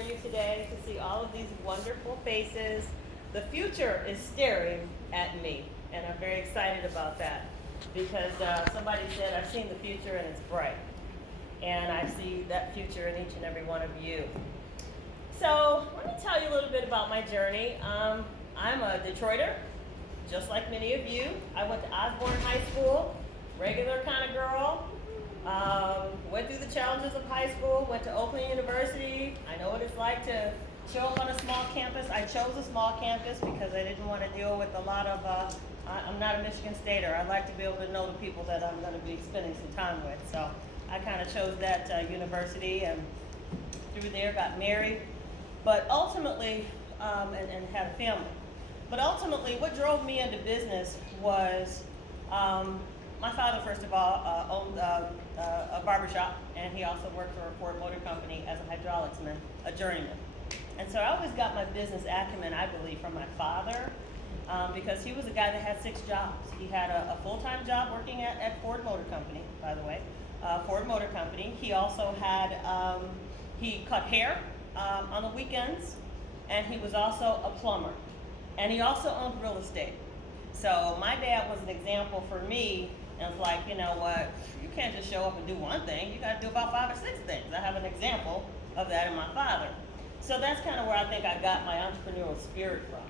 you today to see all of these wonderful faces. The future is staring at me, and I'm very excited about that because somebody said, I've seen the future and it's bright. And I see that future in each and every one of you. So let me tell you a little bit about my journey. I'm a Detroiter, just like many of you. I went to Osborne High School, regular kind of girl. Went through the challenges of high school, went to Oakland University. I know what it's like to show up on a small campus. I chose a small campus because I didn't want to deal with a lot of, I'm not a Michigan Stater. I like to be able to know the people that I'm going to be spending some time with. So I kind of chose that university and through there got married. But ultimately, and had a family. But ultimately, what drove me into business was my father, first of all, owned a barbershop, and he also worked for a Ford Motor Company as a hydraulics man, a journeyman. And so I always got my business acumen, I believe, from my father, because he was a guy that had 6 jobs. He had a full-time job working at Ford Motor Company, by the way, Ford Motor Company. He also had, he cut hair on the weekends, and he was also a plumber. And he also owned real estate. So my dad was an example for me. And it's like, you know what, you can't just show up and do one thing. You got to do about 5 or 6 things. I have an example of that in my father. So that's kind of where I think I got my entrepreneurial spirit from.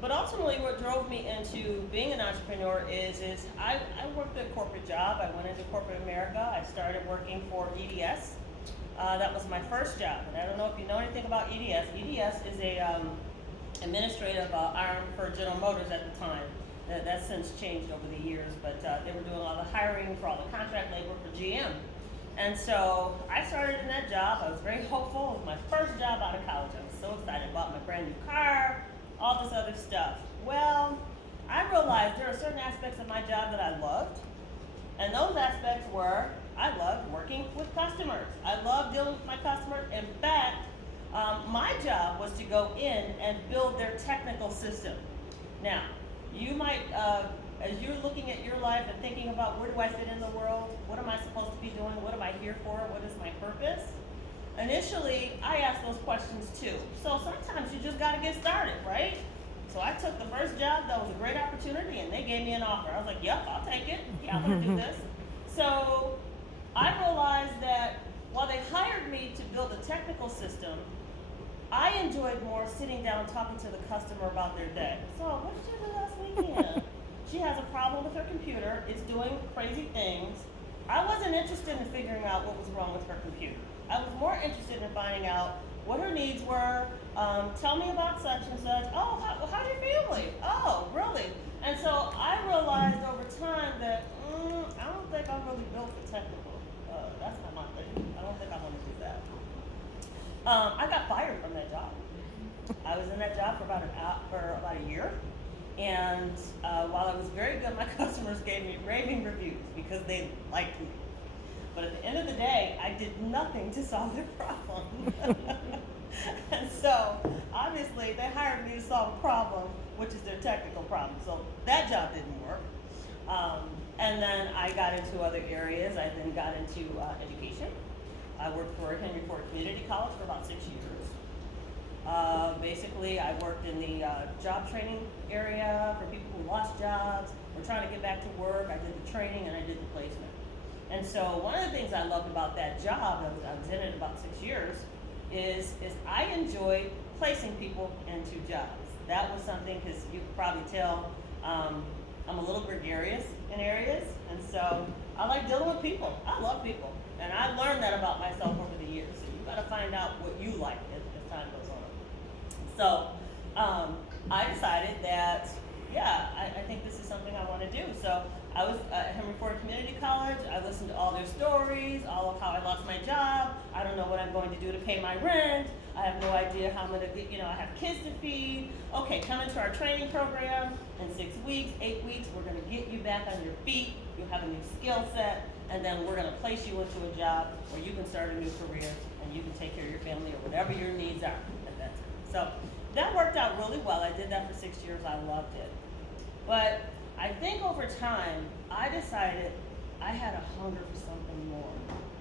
But ultimately, what drove me into being an entrepreneur is I worked a corporate job. I went into corporate America. I started working for EDS. That was my first job. And I don't know if you know anything about EDS. EDS is a administrative arm for General Motors at the time. That's since changed over the years, but they were doing all the hiring for all the contract labor for GM. And so I started in that job. I was very hopeful. It was my first job out of college. I was so excited about my brand new car, all this other stuff. Well, I realized there are certain aspects of my job that I loved, and those aspects were I loved working with customers. I loved dealing with my customers. In fact, my job was to go in and build their technical system. Now, you might, as you're looking at your life and thinking about where do I fit in the world, what am I supposed to be doing, what am I here for, what is my purpose? Initially, I asked those questions too. So sometimes you just gotta get started, right? So I took the first job, that was a great opportunity, and they gave me an offer. I was like, yep, I'll take it, yeah, I'm gonna do this. So I realized that while they hired me to build a technical system, I enjoyed more sitting down and talking to the customer about their day. So, what did you do last weekend? She has a problem with her computer. It's doing crazy things. I wasn't interested in figuring out what was wrong with her computer. I was more interested in finding out what her needs were. Tell me about such and such. Oh, how's your family? Oh, really? And so I realized over time that I don't think I'm really built for technical. That's not my thing. I don't think I want to do that. I got fired from that job. I was in that job for about a year, and while I was very good, my customers gave me raving reviews because they liked me. But at the end of the day, I did nothing to solve their problem. And so, obviously, they hired me to solve a problem, which is their technical problem. So that job didn't work. And then I got into other areas. I then got into education. I worked for Henry Ford Community College for about 6 years. Basically, I worked in the job training area for people who lost jobs, were trying to get back to work. I did the training and I did the placement. And so one of the things I loved about that job, I was in it about 6 years, is I enjoyed placing people into jobs. That was something, because you could probably tell, I'm a little gregarious in areas, and so I like dealing with people. I love people. And I learned that about myself over the years. So you got to find out what you like as time goes on. So I decided that, yeah, I think this is something I want to do. So I was at Henry Ford Community College. I listened to all their stories, all of how I lost my job. I don't know what I'm going to do to pay my rent. I have no idea how I'm going to get, I have kids to feed. Okay, come into our training program. In 6 weeks, 8 weeks, we're going to get you back on your feet. You'll have a new skill set. And then we're going to place you into a job where you can start a new career and you can take care of your family or whatever your needs are at that time. So that worked out really well. I did that for 6 years. I loved it. But I think over time, I decided I had a hunger for something more.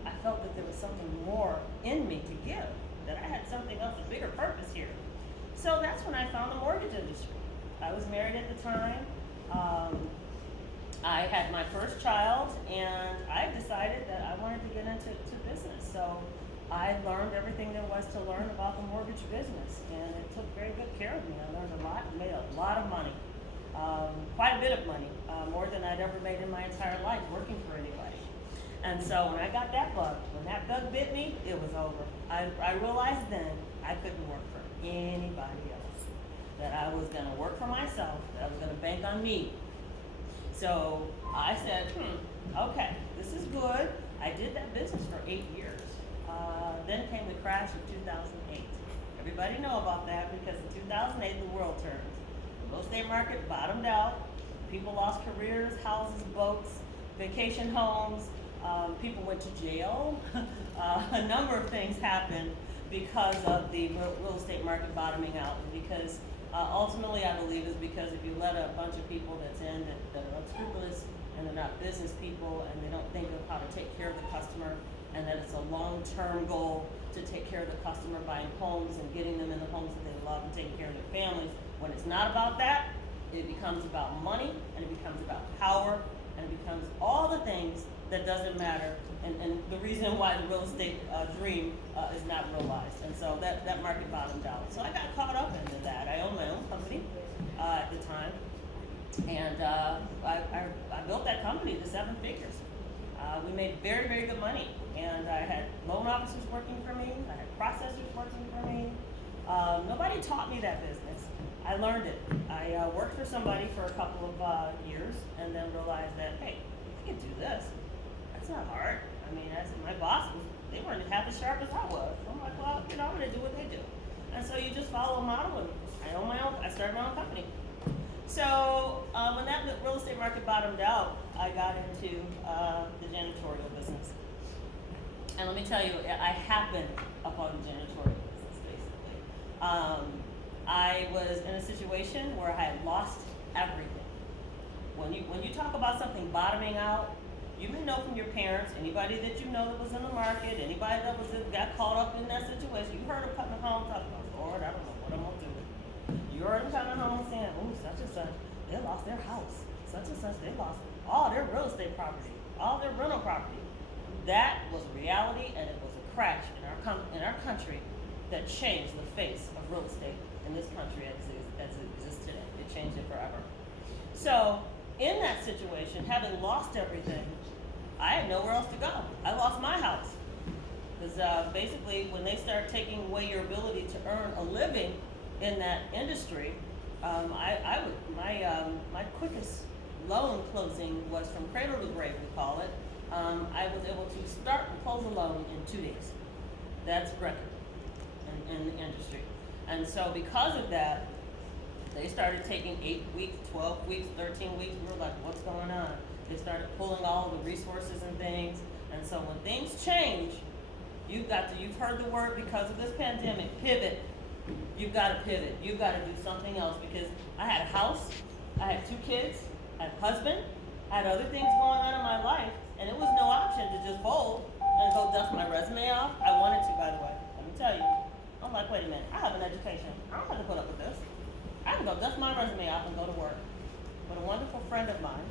I felt that there was something more in me to give. that I had something else, a bigger purpose here. So that's when I found the mortgage industry. I was married at the time. I had my first child, and I decided that I wanted to get into business. So I learned everything there was to learn about the mortgage business, and it took very good care of me. I learned a lot, made a lot of money, quite a bit of money, more than I'd ever made in my entire life working for anybody. And so when I got that bug, when that bug bit me, it was over. I realized then I couldn't work for anybody else, that I was going to work for myself, that I was going to bank on me. So I said, okay, this is good. I did that business for 8 years. Then came the crash of 2008. Everybody know about that because in 2008 the world turned. The real estate market bottomed out. People lost careers, houses, boats, vacation homes. People went to jail. A number of things happened because of the real estate market bottoming out. And because ultimately, I believe is because if you let a bunch of people that's in that are unscrupulous and they're not business people and they don't think of how to take care of the customer, and that it's a long-term goal to take care of the customer, buying homes and getting them in the homes that they love and taking care of their families. When it's not about that, it becomes about money, and it becomes about power, and it becomes all the things that doesn't matter, and the reason why the real estate dream is not realized. And so that market bottomed out. So I got caught up into that. I owned my own company at the time, and I built that company to 7 figures. We made very, very good money, and I had loan officers working for me. I had processors working for me. Nobody taught me that business. I learned it. I worked for somebody for a couple of years, and then realized that, hey, I can do this. That's not hard. I mean, my boss, they weren't half as sharp as I was. I'm like, well, I'm going to do what they do. And so you just follow a model, and I started my own company. So when that real estate market bottomed out, I got into the janitorial business. And let me tell you, I happened upon the janitorial business, basically. I was in a situation where I had lost everything. When you talk about something bottoming out, you may know from your parents, anybody that you know that was in the market, anybody that got caught up in that situation, you heard them coming home talking about, Lord, I don't know what I'm going to do. You heard them coming home saying, oh, such and such, they lost their house. Such and such, they lost all their real estate property, all their rental property. That was reality, and it was a crash in our country that changed the face of real estate in this country as it exists today. It changed it forever. So in that situation, having lost everything, I had nowhere else to go. I lost my house. Because basically, when they start taking away your ability to earn a living in that industry, my quickest loan closing was from cradle to grave, we call it. I was able to start and close a loan in 2 days. That's record in the industry. And so because of that, they started taking 8 weeks, 12 weeks, 13 weeks. We were like, what's going on? They started pulling all the resources and things. And so when things change, you've heard the word because of this pandemic, pivot. You've got to pivot. You've got to do something else, because I had a house, I had 2 kids, I had a husband, I had other things going on in my life, and it was no option to just fold and go dust my resume off. I wanted to, by the way. Let me tell you. I'm like, wait a minute, I have an education. I don't have to put up with this. I can go dust my resume off and go to work. But a wonderful friend of mine,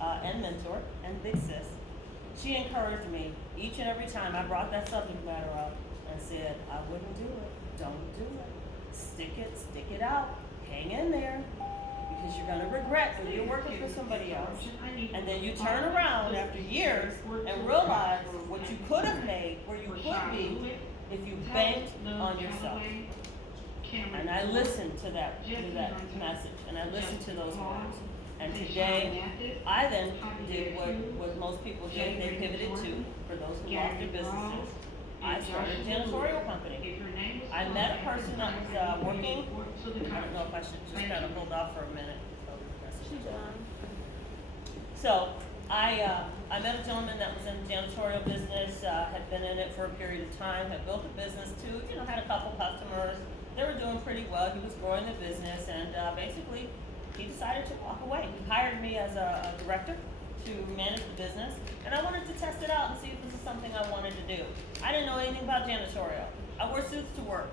and mentor, and big sis, she encouraged me each and every time I brought that subject matter up and said, I wouldn't do it. Don't do it. Stick it out. Hang in there. Because you're going to regret when you're working for somebody else. And then you turn around after years and realize what you could have made, where you could be, if you banked on yourself. And I listened to that message, and I listened to those words. And today, I then did what most people did. They pivoted to, for those who lost their businesses, I started a janitorial company. I met a person that was working. I don't know if I should just kind of hold off for a minute. So I met a gentleman that was in the janitorial business, had been in it for a period of time, had built a business too, had a couple customers. They were doing pretty well. He was growing the business, and basically he decided to walk away. He hired me as a director to manage the business, and I wanted to test it out and see if this is something I wanted to do. I didn't know anything about janitorial. I wore suits to work.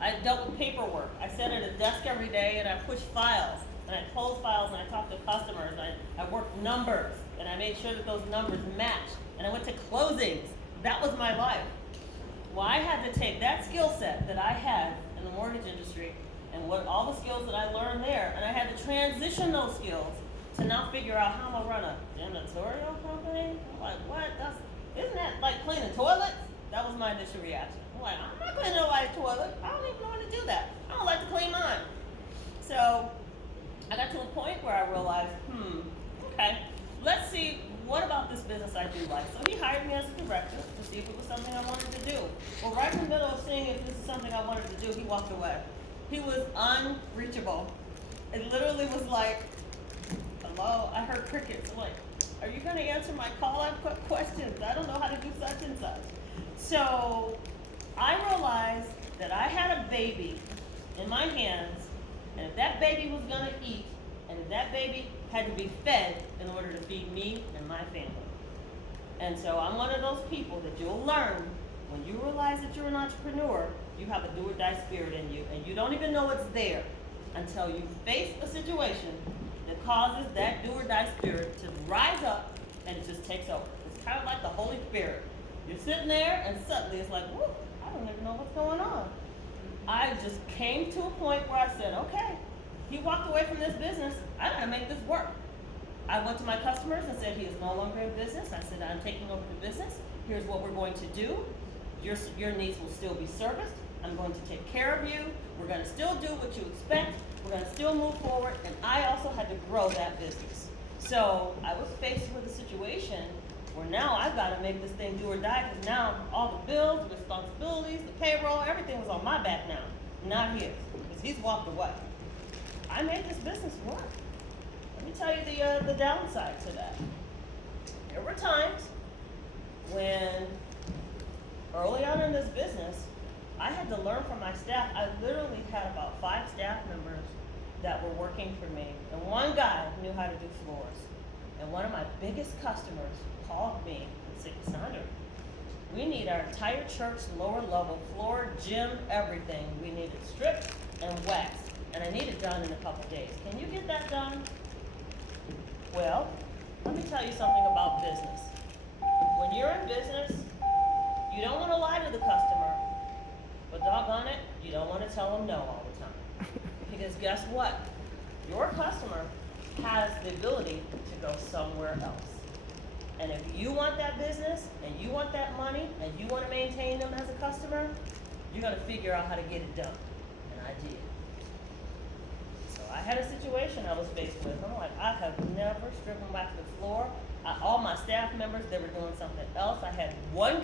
I dealt with paperwork. I sat at a desk every day and I pushed files. And I closed files and I talked to customers. I worked numbers and I made sure that those numbers matched. And I went to closings. That was my life. Well, I had to take that skill set that I had in the mortgage industry and what all the skills that I learned there, and I had to transition those skills to now figure out how I'm gonna run a janitorial company. I'm like, what? Isn't that like cleaning toilets? That was my initial reaction. I'm like, I'm not cleaning nobody's toilet. I don't even know how to do that. I don't like to clean mine. So I got to a point where I realized, okay, let's see, what about this business I do like? So he hired me as a director to see if it was something I wanted to do. Well, right in the middle of seeing if this is something I wanted to do, he walked away. He was unreachable. It literally was like, hello, I heard crickets. I'm like, are you gonna answer my call? I've got questions. I don't know how to do such and such. So I realized that I had a baby in my hands, and if that baby was gonna eat, and if that baby had to be fed in order to feed me and my family. And so I'm one of those people that you'll learn when you realize that you're an entrepreneur, you have a do or die spirit in you, and you don't even know it's there until you face a situation that causes that do or die spirit to rise up and it just takes over. It's kind of like the Holy Spirit. You're sitting there and suddenly it's like, whoo, I don't even know what's going on. I just came to a point where I said, okay, he walked away from this business, I gotta make this work. I went to my customers and said, he is no longer in business. I said, I'm taking over the business. Here's what we're going to do. Your needs will still be serviced. I'm going to take care of you. We're gonna still do what you expect. We're gonna still move forward. And I also had to grow that business. So I was faced with a situation where now I've gotta make this thing do or die, because now all the bills, the responsibilities, the payroll, everything was on my back now, not his, because he's walked away. I made this business work. Let me tell you the downside to that. There were times when, early on in this business, I had to learn from my staff. I literally had about 5 staff members that were working for me, and one guy knew how to do floors. And one of my biggest customers called me and said, Cassandra, we need our entire church lower level floor, gym, everything. We need it stripped and waxed, and I need it done in a couple days. Can you get that done? Well, let me tell you something about business. When you're in business, you don't want to lie to the customer, but doggone it, you don't want to tell them no all the time. Because guess what? Your customer has the ability to go somewhere else. And if you want that business, and you want that money, and you want to maintain them as a customer, you're going to figure out how to get it done. And I did. So I had a situation I was faced with. I'm like, I have never stripped and waxed the floor. All my staff members, they were doing something else. I had one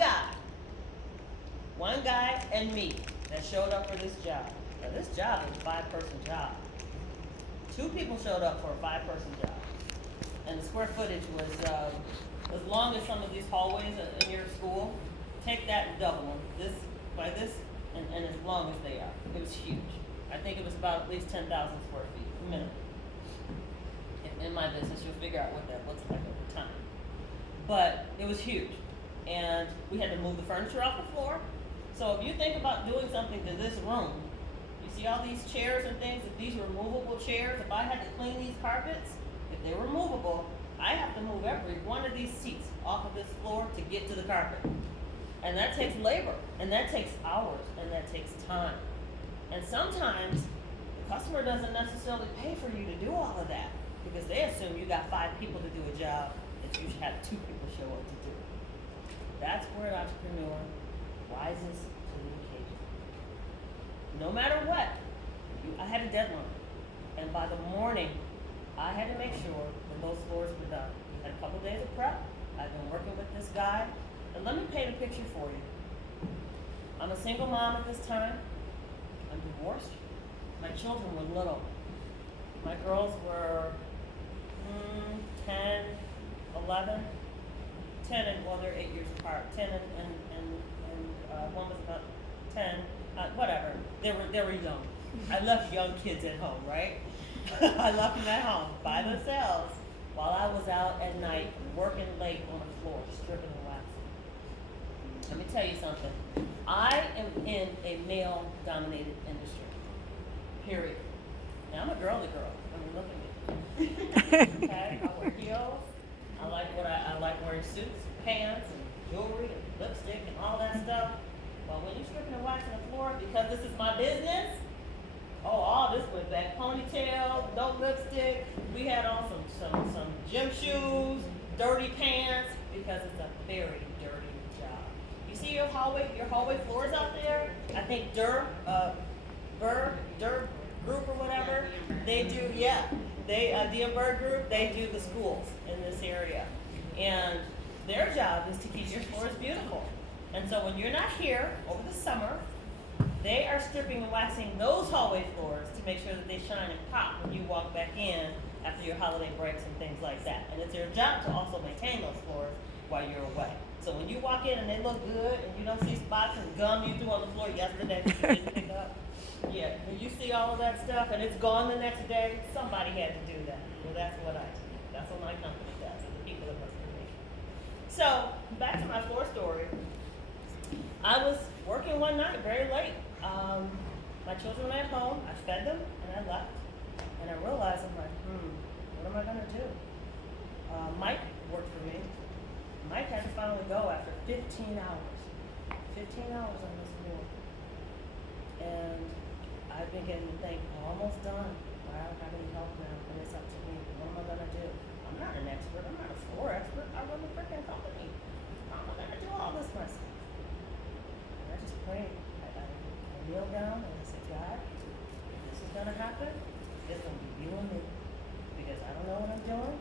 guy and me that showed up for this job. Now this job was a 5-person job. 2 people showed up for a 5-person job. And the square footage was as long as some of these hallways in your school. Take that and double them. This by this and as long as they are. It was huge. I think it was about at least 10,000 square feet, minimum. In my business, you'll figure out what that looks like over time. But it was huge. And we had to move the furniture off the floor. So if you think about doing something to this room, you see all these chairs and things, if these were movable chairs, if I had to clean these carpets, if they were movable, I have to move every one of these seats off of this floor to get to the carpet. And that takes labor, and that takes hours, and that takes time. And sometimes the customer doesn't necessarily pay for you to do all of that, because they assume you got 5 people to do a job that you should have 2 people show up to do. That's where an entrepreneur rises to the occasion. No matter what, I had a deadline. And by the morning, I had to make sure that those floors were done. We had a couple days of prep. I've been working with this guy. And let me paint a picture for you. I'm a single mom at this time. I'm divorced. My children were little. My girls were 10, 11, 10, and well, they're 8 years apart. 10 and one was about 10, whatever. They were young. I left young kids at home, right? I left them at home by themselves while I was out at night working late on the floor, stripping and waxing. Let me tell you something. I am in a male-dominated industry. Period. Now I'm a girly girl. I mean, look at me. Okay, I wear heels. I like wearing suits, pants, and jewelry, and lipstick, and all that stuff. But when you're stripping and waxing the floor, because this is my business, all this went back. Ponytail, no lipstick. We had on some gym shoes, dirty pants, because it's a very dirty job. You see your hallway floors out there? I think Dirt Group or whatever, they do, DM Bird Group, they do the schools in this area. And their job is to keep your floors beautiful. And so when you're not here over the summer, they are stripping and waxing those hallway floors to make sure that they shine and pop when you walk back in after your holiday breaks and things like that. And it's their job to also maintain those floors while you're away. So when you walk in and they look good and you don't see spots and gum you threw on the floor yesterday that you didn't pick up, when you see all of that stuff and it's gone the next day, somebody had to do that. Well, that's what I do. That's what my company does, and the people that work for me. So back to my floor story. I was working one night very late. My children were at home. I fed them and I left. And I realized, I'm like, what am I gonna do? Mike worked for me. Mike had to finally go after 15 hours. 15 hours on this floor. And I began to think, I'm almost done. I don't have any help now, and it's up to me. What am I gonna do? I'm not an expert. I'm not a floor expert. I run the freaking company. How am I gonna do all this myself? And I just prayed. I kneel down and I said, God, if this is gonna happen, it's gonna be you and me. Because I don't know what I'm doing.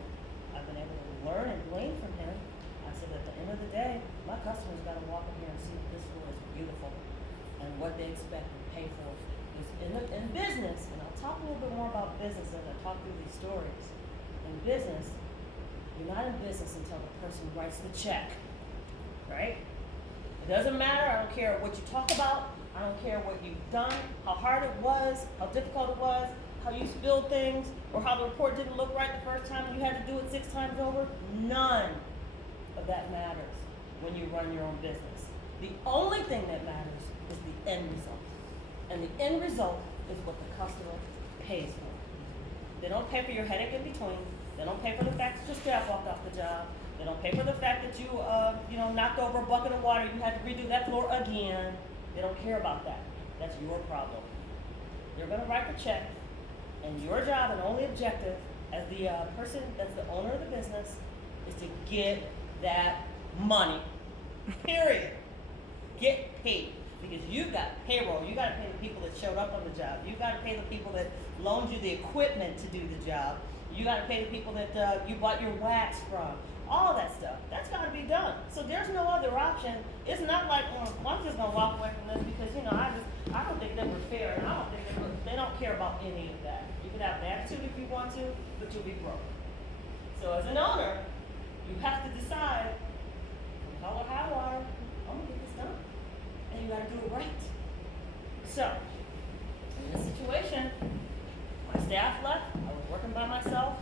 I've been able to learn and glean from him. I said, at the end of the day, my customers gotta walk in here and see that this floor is beautiful and what they expect and pay for. Is in business, and I'll talk a little bit more about business as I talk through these stories. In business, you're not in business until the person writes the check, right? It doesn't matter. I don't care what you talk about. I don't care what you've done, how hard it was, how difficult it was, how you spilled things, or how the report didn't look right the first time and you had to do it 6 times over. None of that matters when you run your own business. The only thing that matters is the end result. And the end result is what the customer pays for. They don't pay for your headache in between. They don't pay for the fact that your staff walked off the job. They don't pay for the fact that you knocked over a bucket of water. You had to redo that floor again. They don't care about that. That's your problem. They're going to write the check, and your job and only objective as the person that's the owner of the business is to get that money. Period. Get paid. Because you've got payroll. You got to pay the people that showed up on the job. You got to pay the people that loaned you the equipment to do the job. You got to pay the people that you bought your wax from. All of that stuff. That's got to be done. So there's no other option. It's not like, well, I'm just gonna walk away from this because I don't think they were fair, and I don't think they don't care about any of that. You can have an attitude if you want to, but you'll be broke. So as an owner, you have to decide, hell or high water, I'm gonna get this done. And you gotta do it right. So, in this situation, my staff left, I was working by myself,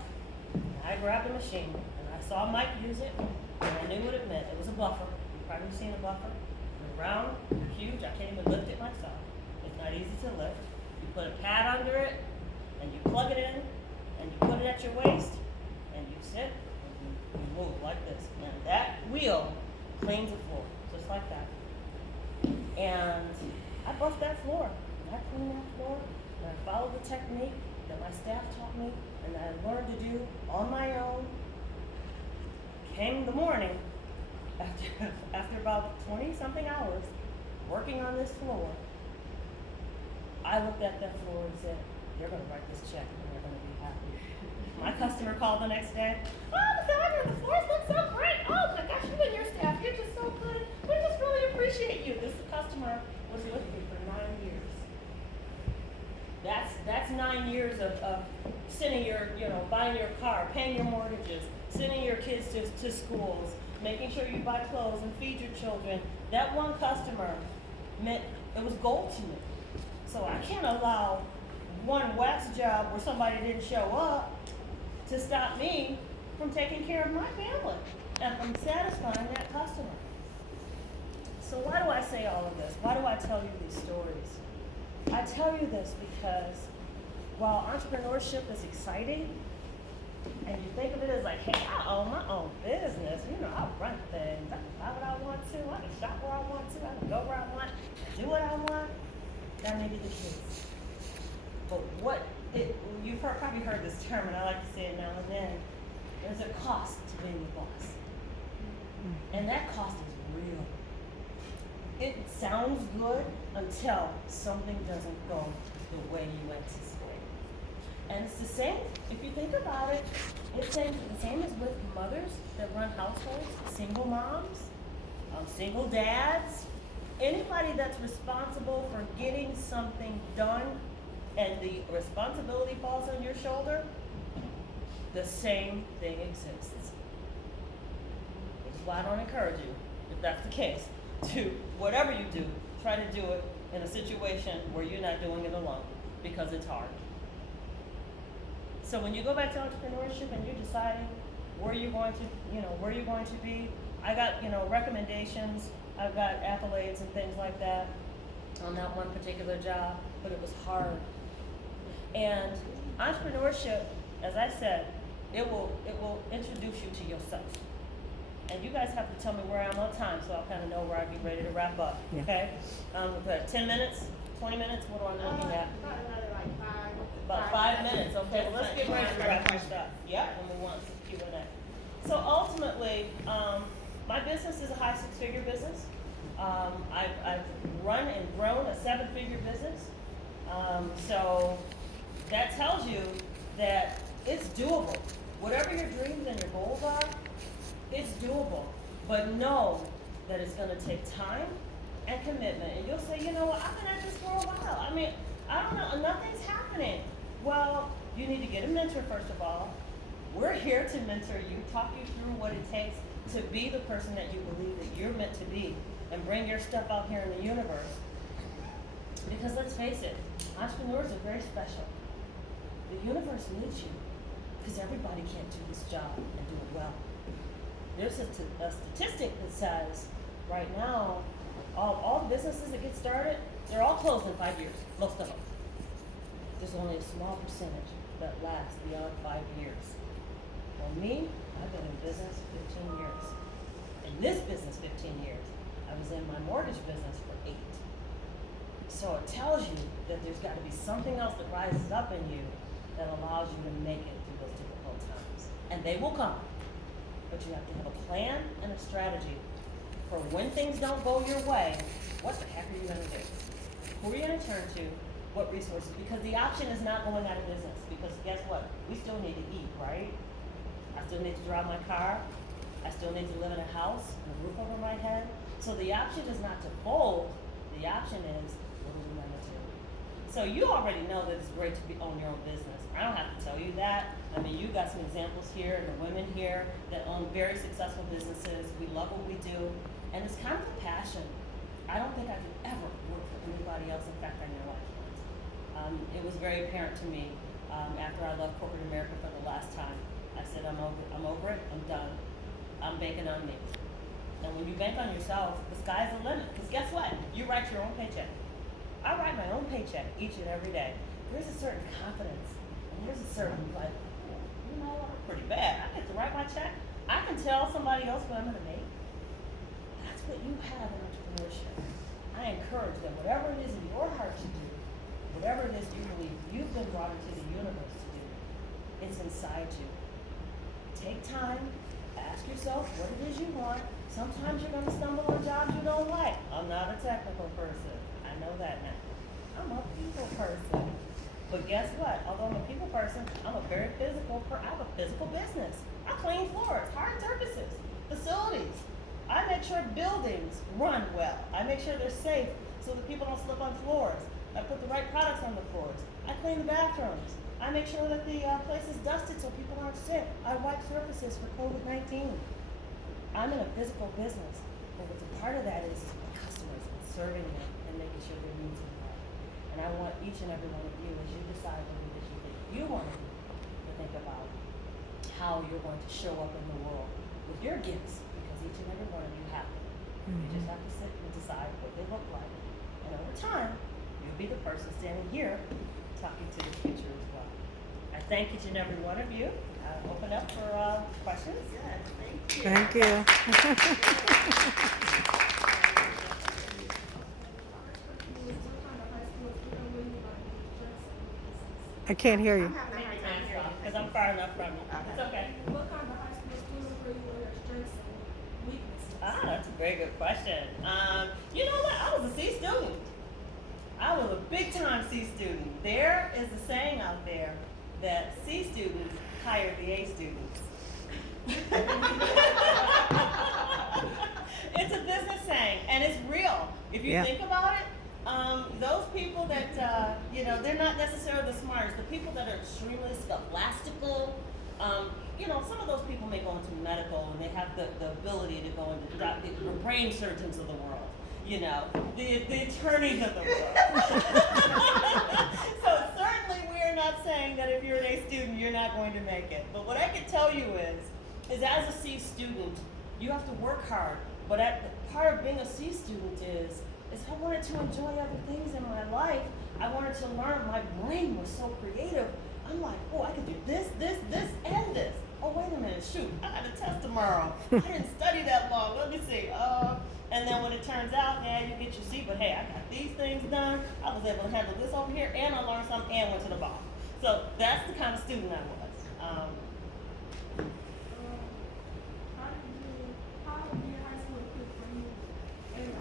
and I grabbed a machine, and I saw Mike use it, and I knew what it meant. It was a buffer. You've probably seen a buffer. It's round, huge, I can't even lift it myself. It's not easy to lift. You put a pad under it, and you plug it in, and you put it at your waist, and you sit, and you move like this. And that wheel cleans the floor, just like that. And I buffed that floor, and I cleaned that floor, and I followed the technique that my staff taught me, and that I learned to do on my own. Came the morning, after about 20-something hours, working on this floor, I looked at that floor and said, they're gonna write this check, and they're gonna be happy. My customer called the next day, oh, Sandra, the floors look so great. Oh my gosh, you and your staff, you're just so good. We just really appreciate you. This customer was with me for 9 years. That's 9 years of sending buying your car, paying your mortgages, sending your kids to schools, making sure you buy clothes and feed your children. That one customer meant it was gold to me. So I can't allow one wax job where somebody didn't show up to stop me from taking care of my family and from satisfying that customer. So why do I say all of this? Why do I tell you these stories? I tell you this because while entrepreneurship is exciting, and you think of it as like, hey, I own my own business, I run things, I can buy what I want to, I can shop where I want to, I can go where I want, do what I want, that may be the case. But you've probably heard this term, and I like to say it now and then, there's a cost to being the boss. And that cost is real. It sounds good until something doesn't go the way you anticipate. And it's the same, if you think about it, it's the same as with mothers that run households, single moms, single dads, anybody that's responsible for getting something done and the responsibility falls on your shoulder, the same thing exists. Which is why I don't encourage you, if that's the case, to whatever you do, try to do it in a situation where you're not doing it alone, because it's hard. So when you go back to entrepreneurship and you're deciding where you're going to be, I got, recommendations, I've got accolades and things like that on that one particular job, but it was hard. And entrepreneurship, as I said, it will introduce you to yourself. And you guys have to tell me where I am on time, so I'll kind of know where I'd be ready to wrap up, okay? 10 minutes, 20 minutes, what am I looking at? About 5 minutes, okay, well, let's get ready to wrap this up. Yeah, and we want some Q&A. So ultimately, my business is a high six-figure business. I've run and grown a 7-figure business. So that tells you that it's doable. Whatever your dreams and your goals are, it's doable. But know that it's gonna take time and commitment. And you'll say, I've been at this for a while. I don't know, nothing's happening. Well, you need to get a mentor first of all. We're here to mentor you, talk you through what it takes to be the person that you believe that you're meant to be and bring your stuff out here in the universe. Because let's face it, entrepreneurs are very special. The universe needs you because everybody can't do this job and do it well. There's a statistic that says right now, all the businesses that get started, they're all closed in 5 years, most of them. There's only a small percentage that lasts beyond 5 years. Well, me, I've been in business 15 years. In this business, 15 years. I was in my mortgage business for 8. So it tells you that there's got to be something else that rises up in you that allows you to make it through those difficult times. And they will come. But you have to have a plan and a strategy for when things don't go your way. What the heck are you going to do? Who are you going to turn to? What resources? Because the option is not going out of business. Because guess what? We still need to eat, right? I still need to drive my car. I still need to live in a house and a roof over my head. So the option is not to fold. The option is, what are we going to do? So you already know that it's great to own your own business. I don't have to tell you that. You got some examples here, the women here that own very successful businesses. We love what we do. And it's kind of a passion. I don't think I could ever work for anybody else. In fact, I know I can't. It was very apparent to me after I left corporate America for the last time. I said, I'm over it, I'm done. I'm banking on me. And when you bank on yourself, the sky's the limit. Because guess what? You write your own paycheck. I write my own paycheck each and every day. There's a certain confidence. And there's a certain, I'm pretty bad. I get to write my check. I can tell somebody else what I'm going to make. That's what you have in entrepreneurship. I encourage that whatever it is in your heart to do, whatever it is you believe you've been brought into the universe to do, it's inside you. Take time, ask yourself what it is you want. Sometimes you're going to stumble on jobs you don't like. I'm not a technical person. I know that now. I'm a people person. But guess what? Although I'm a people person, I'm a very physical I have a physical business. I clean floors, hard surfaces, facilities. I make sure buildings run well. I make sure they're safe so that people don't slip on floors. I put the right products on the floors. I clean the bathrooms. I make sure that the place is dusted so people aren't sick. I wipe surfaces for COVID-19. I'm in a physical business, but what's a part of that is my customers and serving them and making sure their needs are met. And I want each and every one of you, as you decide what it is you think you want to do, to think about how you're going to show up in the world with your gifts, because each and every one of you have them. You just have to sit and decide what they look like. And over time, you'll be the person standing here talking to the future as well. I thank each and every one of you. I'll open up for questions. Yes, thank you. Thank you. I can't hear you. I'm having a hard time hearing you. Because I'm far enough from you. Okay. It's okay. What kind of high school students were you? What are your strengths and weaknesses? That's a very good question. You know what? I was a C student. I was a big time C student. There is a saying out there that C students hire the A students. It's a business saying, and it's real. If you Yeah. think about it, those people that, they're not necessarily the smartest. The people that are extremely scholastical, some of those people may go into medical and they have the ability to go into the brain surgeons of the world, the attorneys of the world. So certainly we are not saying that if you're an A student, you're not going to make it. But what I can tell you is as a C student, you have to work hard. But part of being a C student is I wanted to enjoy other things in my life. I wanted to learn. My brain was so creative. I'm like, oh, I could do this, and this. Oh, wait a minute, shoot, I got a test tomorrow. I didn't study that long. Let me see. And then when it turns out, yeah, you get your C, but hey, I got these things done. I was able to handle this over here, and I learned something, and went to the bar. So that's the kind of student I was. How did your high school equip for you in your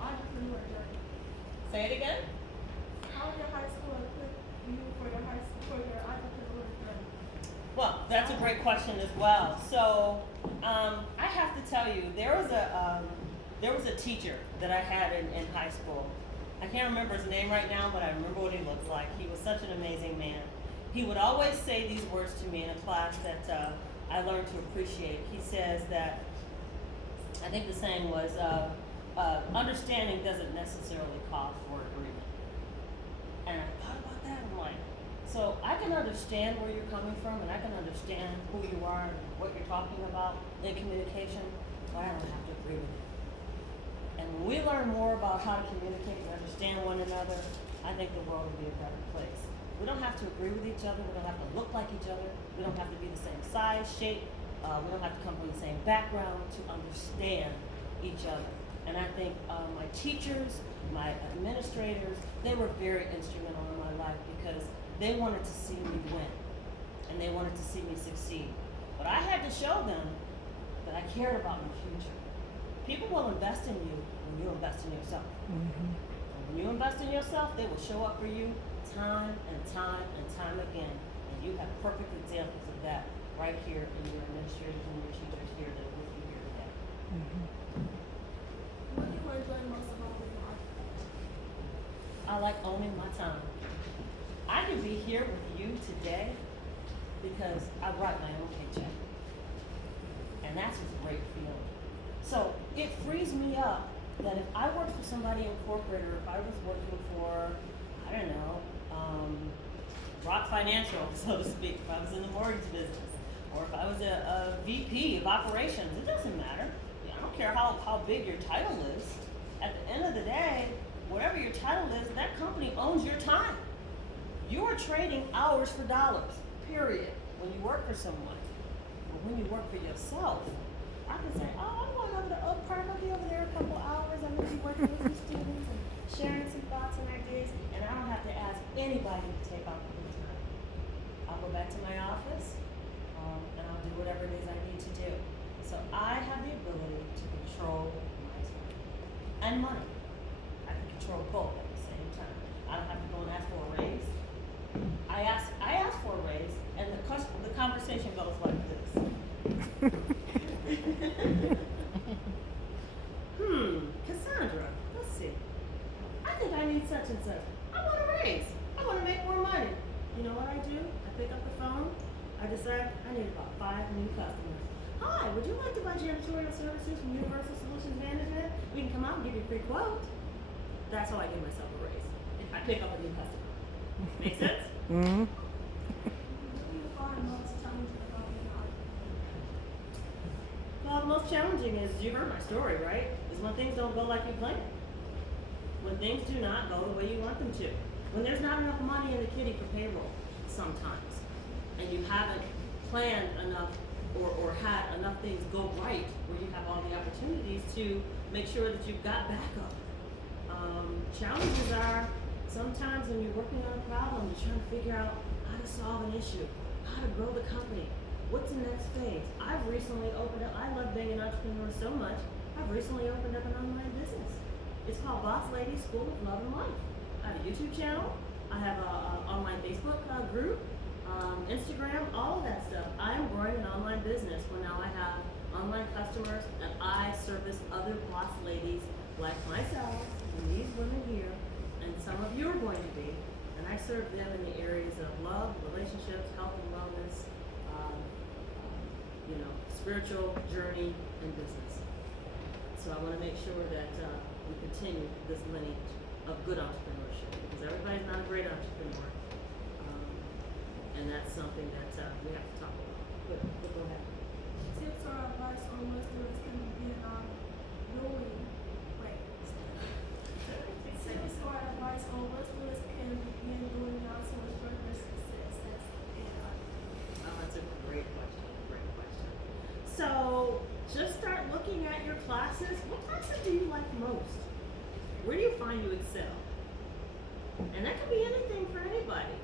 entrepreneur journey? Say it again. How did your high school equip you for your entrepreneur journey? Well, that's a great question as well. So I have to tell you, there was a teacher that I had in high school. I can't remember his name right now, but I remember what he looked like. He was such an amazing man. He would always say these words to me in a class that I learned to appreciate. He says that, I think the saying was, understanding doesn't necessarily call for agreement. And I thought about that, I'm like, so I can understand where you're coming from, and I can understand who you are and what you're talking about in communication, but I don't have to agree with it. And when we learn more about how to communicate and understand one another, I think the world will be a better place. We don't have to agree with each other. We don't have to look like each other. We don't have to be the same size, shape. We don't have to come from the same background to understand each other. And I think my teachers, my administrators, they were very instrumental in my life because they wanted to see me win and they wanted to see me succeed. But I had to show them that I cared about my future. People will invest in you when you invest in yourself. Mm-hmm. And when you invest in yourself, they will show up for you time and time and time again. And you have perfect examples of that right here in your administrators and your teachers here that are with you here today. Mm-hmm. What do you enjoy most about being an entrepreneur? I like owning my time. I can be here with you today because I write my own paycheck. And that's a great feeling. So it frees me up that if I worked for somebody incorporated, or if I was working for, I don't know, Rock Financial, so to speak, if I was in the mortgage business, or if I was a VP of operations, it doesn't matter. I don't care how big your title is. At the end of the day, whatever your title is, that company owns your time. You are trading hours for dollars, period, when you work for someone. But when you work for yourself, I can say, oh, I'm going over to Oak Park, I'll be over there a couple hours, I'm going to be working with some students and sharing some thoughts and ideas, and I don't have to ask anybody to take off my time. I'll go back to my office, and I'll do whatever it is I need to do. So I have the ability to control my time and money. I can control both at the same time. I don't have to go and ask for a raise. I ask for a raise, and the conversation goes like this. Cassandra, let's see. I think I need such and such. I want a raise. I want to make more money. You know what I do? I pick up the phone. I decide I need about 5 new customers. Hi, would you like to buy janitorial services from Universal Solutions Management? We can come out and give you a free quote. That's how I give myself a raise. I pick up a new customer. Make sense? Mm-hmm. What do you find most challenging about being an entrepreneur? Well, the most challenging is, you heard my story, right? Is when things don't go like you planned. When things do not go the way you want them to. When there's not enough money in the kitty for payroll sometimes. And you haven't planned enough or had enough things go right where you have all the opportunities to make sure that you've got backup. Challenges are sometimes when you're working on a problem, you're trying to figure out how to solve an issue, how to grow the company. What's the next phase? I've recently opened up, I love being an entrepreneur so much, I've recently opened up an online business. It's called Boss Lady School of Love and Life. I have a YouTube channel, I have an online Facebook group, Instagram, all of that stuff. I am growing an online business where now I have online customers and I service other boss ladies like myself and these women here, and some of you are going to be, and I serve them in the areas of love, relationships, health and wellness, spiritual journey, and business. So I want to make sure that we continue this lineage of good entrepreneurship, because everybody's not a great entrepreneur, and that's something that we have to talk about. But go ahead. Tips or advice on what students can begin doing. Tips or advice on what students can begin doing now to ensure their success. That's That's a great question. Great question. So just start looking at your classes. What classes do you like most? Where do you find you excel? And that could be anything for anybody.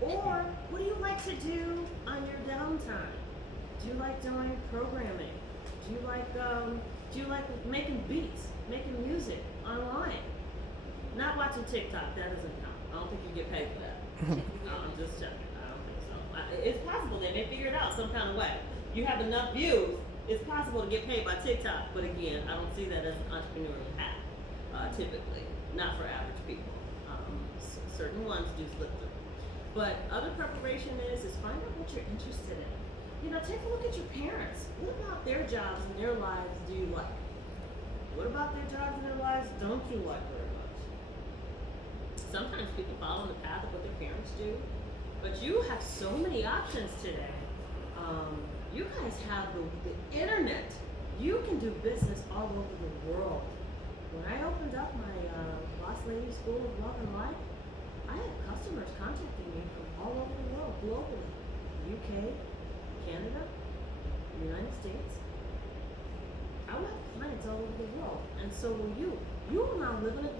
Or what do you like to do on your downtime? Do you like doing programming? Do you like making beats, making music online? Not watching TikTok, that doesn't count. I don't think you get paid for that. I'm just checking. I don't think so. It's possible they may figure it out some kind of way. You have enough views, it's possible to get paid by TikTok, but again, I don't see that as an entrepreneurial path, typically. Not for average people. Certain ones do slip through. But other preparation is find out what you're interested in. Take a look at your parents. What about their jobs and their lives do you like? What about their jobs and their lives don't you like very much? Sometimes people follow the path of what their parents do, but you have so many options today. You guys have the internet. You can do business all over the world. When I opened up my Boss Lady School of Love and Life, I had customers contacting me from all over the world, globally. UK, Canada, United States. I will have clients all over the world. And so will you. You will now live in a